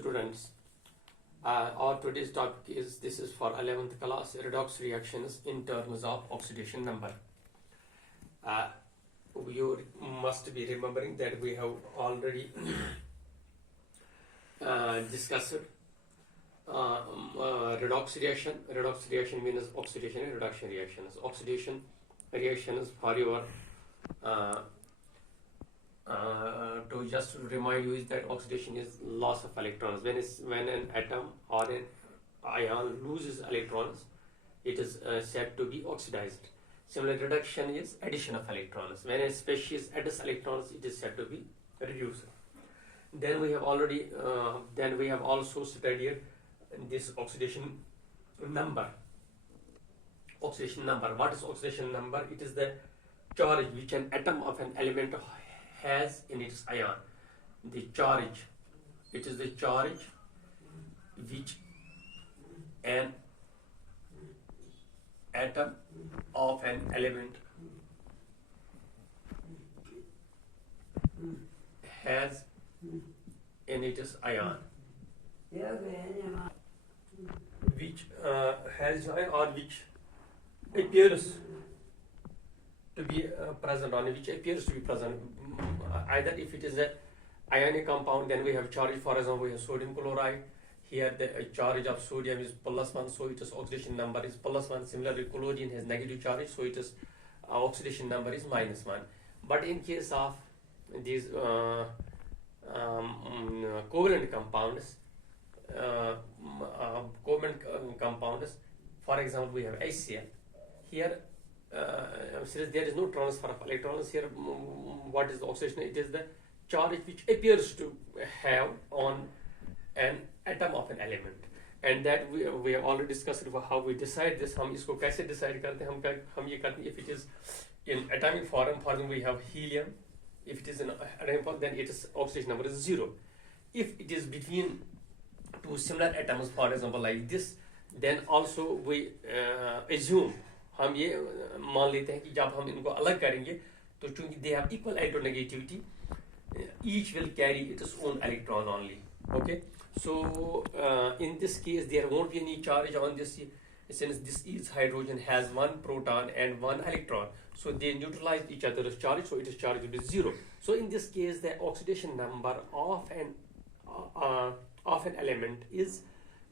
students. Our today's topic is for 11th class, redox reactions in terms of oxidation number. You must be remembering that we have already discussed redox reaction. Redox reaction means oxidation and reduction reactions. Oxidation reactions for your to just remind you is that oxidation is loss of electrons. When an atom or an ion loses electrons, it is said to be oxidized. Similarly, reduction is addition of electrons. When a species adds electrons, it is said to be reduced. Then we have also studied this oxidation number. Oxidation number. What is oxidation number? It is the charge which an atom of an element has in its ion. The charge. It is the charge which an atom of an element has in its ion, which has ion or which appears to be present on it, which appears to be present. Either if it is a ionic compound, then we have charge. For example, we have sodium chloride. Here the charge of sodium is +1, so its oxidation number is +1. Similarly, chlorine has negative charge, so it is oxidation number is -1. But in case of these covalent compounds, for example, we have HCl. Here, since there is no transfer of electrons here, what is the oxidation? It is the charge which appears to have on an atom of an element, and that we have already discussed how we decide this. हम इसको कैसे decide करते हैं? हम ये करते हैं if it is in atomic form. For example, we have helium. If it is in atomic form, then its oxidation number is 0. If it is between two similar atoms, for example like this, then also we assume, हम ये मान लेते हैं कि जब हम इनको अलग करेंगे तो चूंकि they have equal electronegativity, each will carry its own electron only. Okay, so in this case there won't be any charge on this, since this is hydrogen has one proton and one electron, so they neutralize each other's charge, so its charge will be 0. So in this case the oxidation number of an element is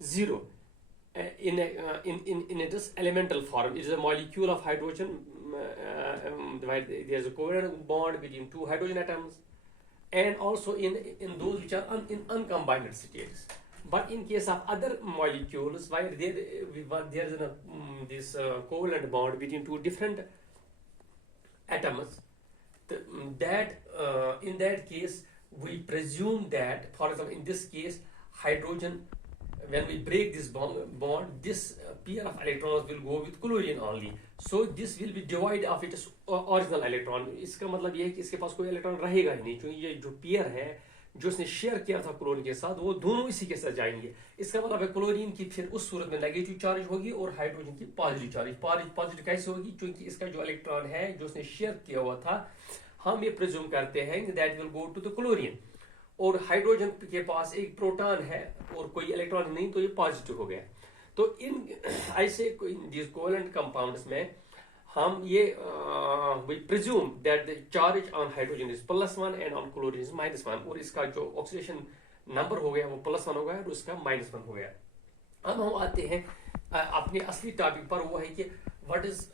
0. In its elemental form, it is a molecule of hydrogen. There is a covalent bond between two hydrogen atoms, and also in those which are in uncombined states. But in case of other molecules, where there is this covalent bond between two different atoms, in that case we presume that, for example, in this case hydrogen, when we break this bond, this pair of electrons will go with chlorine only. So this will be devoid of its original electron. इसका मतलब ये है कि इसके पास कोई electron रहेगा ही नहीं, क्योंकि ये जो पेयर है जो उसने शेयर किया था क्लोरीन के साथ, वो दोनों इसी के साथ जाएंगे. इसका मतलब है क्लोरीन की फिर उस सूरत में नेगेटिव चार्ज होगी और हाइड्रोजन की पॉजिटिव चार्ज. पॉजिटिव कैसे होगी? क्योंकि इसका जो इलेक्ट्रॉन है जो उसने शेयर किया हुआ था, हम ये प्रिज्यूम करते हैं that will go to the chlorine, और हाइड्रोजन के पास एक प्रोटॉन है और कोई इलेक्ट्रॉन नहीं, तो ये पॉजिटिव हो गया. तो इन ऐसे कोवेलेंट कंपाउंड्स में हम ये we presume that the charge on hydrogen is +1 and on chlorine is -1, और इसका जो ऑक्सीडेशन नंबर हो गया वो +1 हो गया और उसका -1 हो गया. अब हम आते हैं अपने असली टॉपिक पर, वो है कि व्हाट इज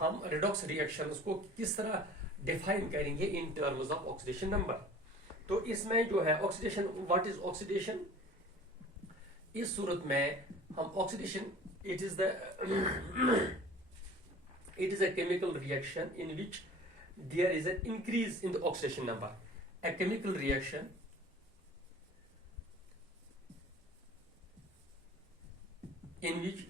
हम रिडॉक्स रिएक्शंस को किस तरह डिफाइन करेंगे in terms of oxidation number. तो इसमें जो है ऑक्सीडेशन, व्हाट इज ऑक्सीडेशन? इस सूरत में हम oxidation, it is a chemical reaction in which there is an increase in the oxidation number. A chemical reaction in which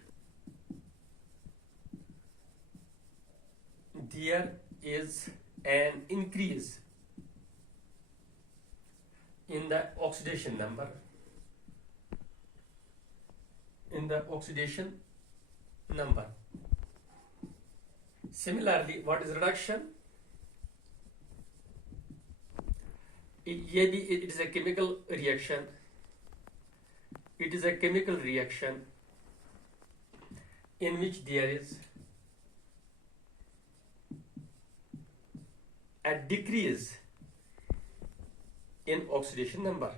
there is an increase in the oxidation number, Similarly, what is reduction? It is a chemical reaction It is a chemical reaction in which there is a decrease in oxidation number.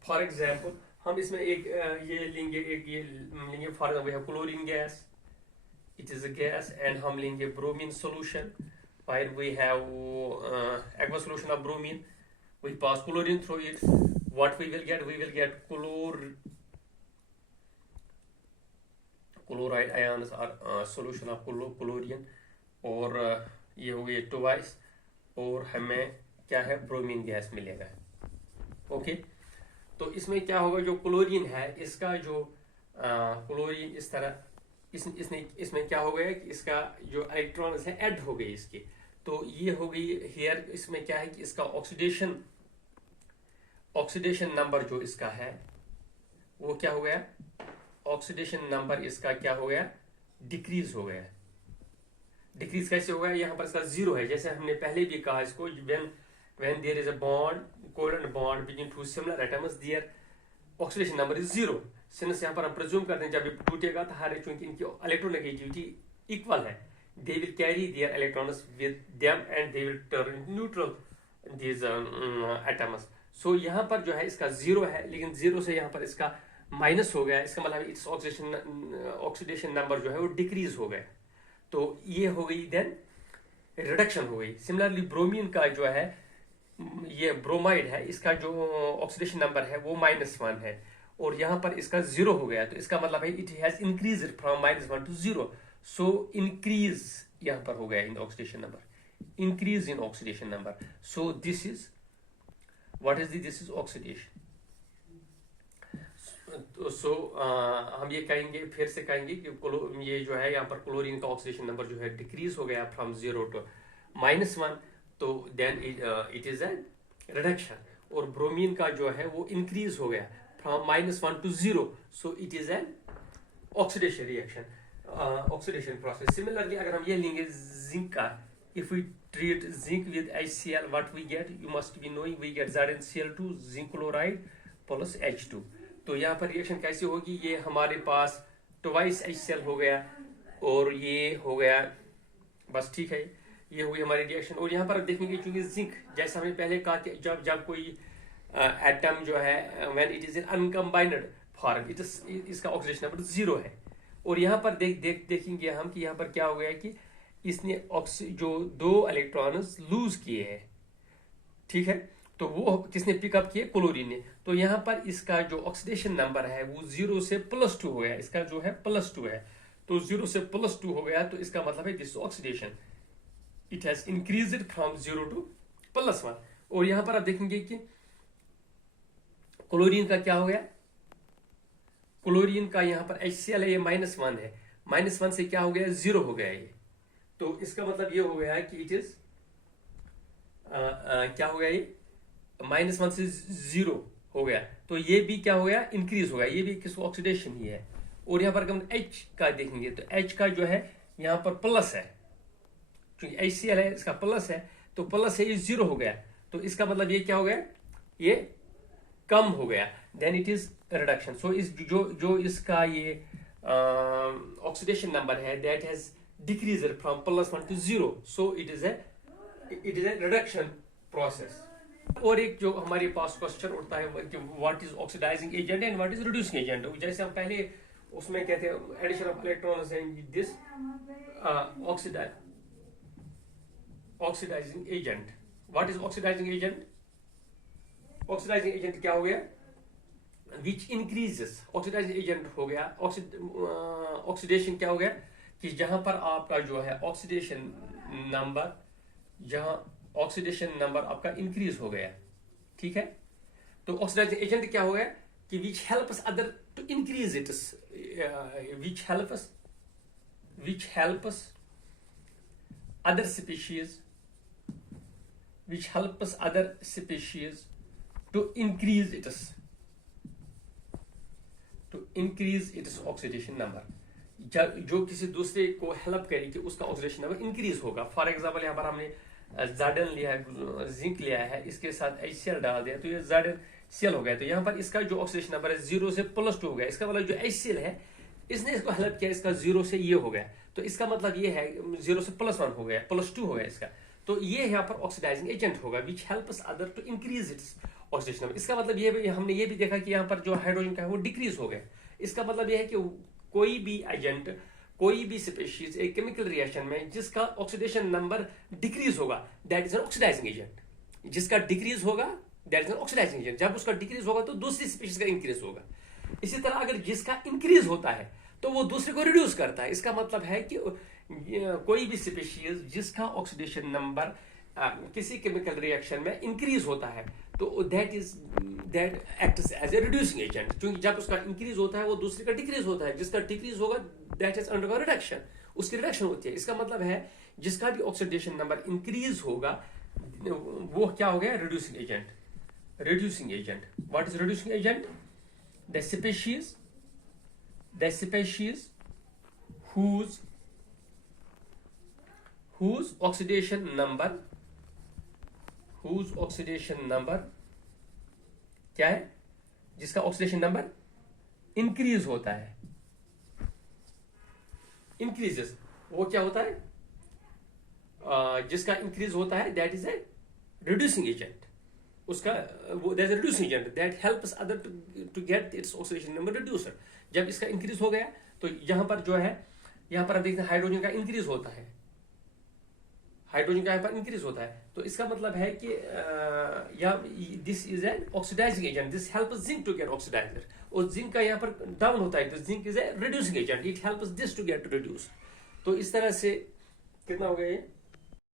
For example, हम इसमें एक ये लेंगे for example we have chlorine gas, it is a gas, and हम लेंगे bromine solution where we have aqueous solution of bromine. We pass chlorine through it. What we will get? We will get chloride ions or solution of chlorine, और ये हो गए twice, और हमें क्या है ब्रोमीन गैस मिलेगा. ओके तो इसमें क्या होगा, जो क्लोरीन है इसका जो क्लोरीन इस तरह इसमें क्या हो गया कि इसका जो इलेक्ट्रॉन्स है ऐड हो गए इसके, तो ये हो गई हियर. इसमें क्या है कि इसका ऑक्सीडेशन नंबर जो इसका है वो क्या हो गया, ऑक्सीडेशन नंबर इसका क्या हो गया, डिक्रीज हो गया. डिक्रीज कैसे हो गया, यहाँ पर इसका जीरो है. जैसे हमने पहले भी कहा इसको, when there is a covalent bond between two similar atoms, their oxidation number is zero. Since यहाँ पर हम presume करते हैं जब ये टूटेगा तो हर चूंकि इनकी इलेक्ट्रोनेगेटिविटी इक्वल है, they will carry their electrons with them and they will turn neutral these atoms. So यहाँ पर जो है इसका जीरो है, लेकिन जीरो से यहाँ पर इसका माइनस हो गया. इसका मतलब इट्स ऑक्सीडेशन नंबर जो है वो डिक्रीज हो गया. तो ये हो गई देन रिडक्शन हो गई. सिमिलरली ब्रोमीन का जो है, ये ब्रोमाइड है, इसका जो ऑक्सीडेशन नंबर है वो -1 है, और यहाँ पर इसका जीरो हो गया. तो इसका मतलब है it has increase from -1 to 0. So increase यहाँ पर हो गया in oxidation number, increase in oxidation number. So this is what is this is oxidation. So हम ये कहेंगे, फिर से कहेंगे कि ये जो है यहाँ पर क्लोरीन का ऑक्सीडेशन नंबर जो है डिक्रीज हो गया फ्रॉम 0 to -1, तो then it is a reduction. और ब्रोमीन का जो है वो इंक्रीज हो गया from -1 to 0, so it is an oxidation reaction, oxidation process. Similarly अगर हम ये लेंगे जिंक का, if we treat zinc with HCl, what we get, you must be knowing, we get ZnCl2 zinc chloride plus H2. तो यहाँ पर reaction कैसी होगी, ये हमारे पास ट्वाइस HCl हो गया और ये हो गया, बस ठीक है, ये हुई हमारी रिएक्शन. और यहाँ पर आप देखेंगे चूंकि जिंक, जैसा हमने पहले कहा कि जब कोई एटम जो है when it is in uncombined form, इसका ऑक्सीडेशन नंबर 0 है. और यहाँ पर देखेंगे हम कि यहाँ पर क्या हो गया कि इसने जो 2 इलेक्ट्रॉन्स लूज किए हैं, ठीक है, तो वो किसने पिकअप किए, क्लोरीन ने. तो यहाँ पर इसका जो ऑक्सीडेशन नंबर है वो 0 से +2 हो गया. इसका जो है +2 है, तो 0 से +2 हो गया, तो इसका मतलब है this oxidation it has increased from 0 to +1. और यहाँ पर आप देखेंगे कि क्लोरीन का क्या हो गया, क्लोरीन का यहाँ पर HCl है, ये -1 है, -1 से क्या हो गया, 0 हो गया ये. तो इसका मतलब ये हो गया कि इट इज क्या हो गया, ये -1 से 0 हो गया. तो ये भी क्या हो गया, इंक्रीज हो गया, ये भी किस ऑक्सीडेशन ही है. और यहाँ पर हम H का देखेंगे तो H का जो है यहाँ पर प्लस है, क्योंकि HCl है, इसका प्लस है, तो प्लस है, ये 0 हो गया. तो इसका मतलब ये क्या हो गया, ये कम हो गया, then it is reduction. So इस जो इसका ये ऑक्सीडेशन नंबर है that has decreased from +1 to 0, so it is a reduction process. और एक जो हमारे पास क्वेश्चन उठता है कि what is oxidising agent and what is reducing agent. जैसे हम पहले उसमें कहते हैं addition of electrons and this oxidising agent. What is oxidising agent, oxidising agent क्या हो गया, विच इंक्रीजेस. ऑक्सीडाइजिंग एजेंट हो गया, ऑक्सीडेशन क्या हो गया कि जहां पर आपका जो है ऑक्सीडेशन नंबर, जहां ऑक्सीडेशन नंबर आपका इंक्रीज हो गया, ठीक है. तो ऑक्सीडाइजिंग एजेंट क्या हो गया कि which helps other to increase its, which helps other species to increase its oxidation number. जो किसी दूसरे को हेल्प करे कि उसका ऑक्सीडेशन नंबर इंक्रीज होगा. फॉर एग्जांपल यहाँ पर हमने Zn लिया है, जिंक लिया है, इसके साथ HCl डाल दिया तो ये ZnCl हो गया। तो यहाँ पर इसका जो ऑक्सीडेशन नंबर है 0 से +2 हो गया। इसका मतलब जो HCl है इसने इसको हेल्प किया, इसका 0 से ये हो गया। तो इसका मतलब ये है 0 से +1 हो गया, +2 हो गया इसका। तो ये यहाँ पर ऑक्सीडाइजिंग एजेंट होगा which helps other to increase its oxidation number. इसका मतलब ये भी हमने ये भी देखा कि यहाँ पर जो हाइड्रोजन का है वो डिक्रीज हो गया। इसका मतलब ये है कि कोई भी एजेंट, कोई भी स्पीशीज एक केमिकल रिएक्शन में जिसका ऑक्सीडेशन नंबर डिक्रीज होगा that is an oxidising agent. जिसका डिक्रीज होगा that is an oxidising agent. जब उसका डिक्रीज होगा तो दूसरी स्पीशीज का इंक्रीज होगा। इसी तरह अगर जिसका इंक्रीज होता है तो वो दूसरे को रिड्यूस करता है। इसका मतलब है कि कोई भी स्पीशीज जिसका ऑक्सीडेशन नंबर किसी केमिकल रिएक्शन में इंक्रीज होता है तो that acts as a reducing agent. क्योंकि जब उसका इंक्रीज होता है वो दूसरे का डिक्रीज होता है। जिसका डिक्रीज होगा दैट इज अंडरगो रिडक्शन, उसकी रिडक्शन होती है। इसका मतलब है जिसका भी ऑक्सीडेशन नंबर इंक्रीज होगा वो क्या हो गया, reducing agent. Reducing agent, what is reducing agent? The species whose oxidation number क्या है? जिसका ऑक्सीडेशन नंबर इंक्रीज होता है, इंक्रीजेस, वो क्या होता है? जिसका इंक्रीज होता है that is a reducing agent. उसका वो that is reducing agent that helps other to get its oxidation number reducer. जब इसका इंक्रीज हो गया तो यहां पर जो है, यहां पर हम देखते हैं हाइड्रोजन का इंक्रीज होता है, हाइड्रोजन का यहाँ पर इंक्रीज होता है। तो इसका मतलब है कि this is an oxidising agent, this helps zinc to get oxidiser. और जिंक का यहाँ पर डाउन होता है तो zinc is a reducing agent, it helps this to get reduce. तो इस तरह से कितना हो गया ये?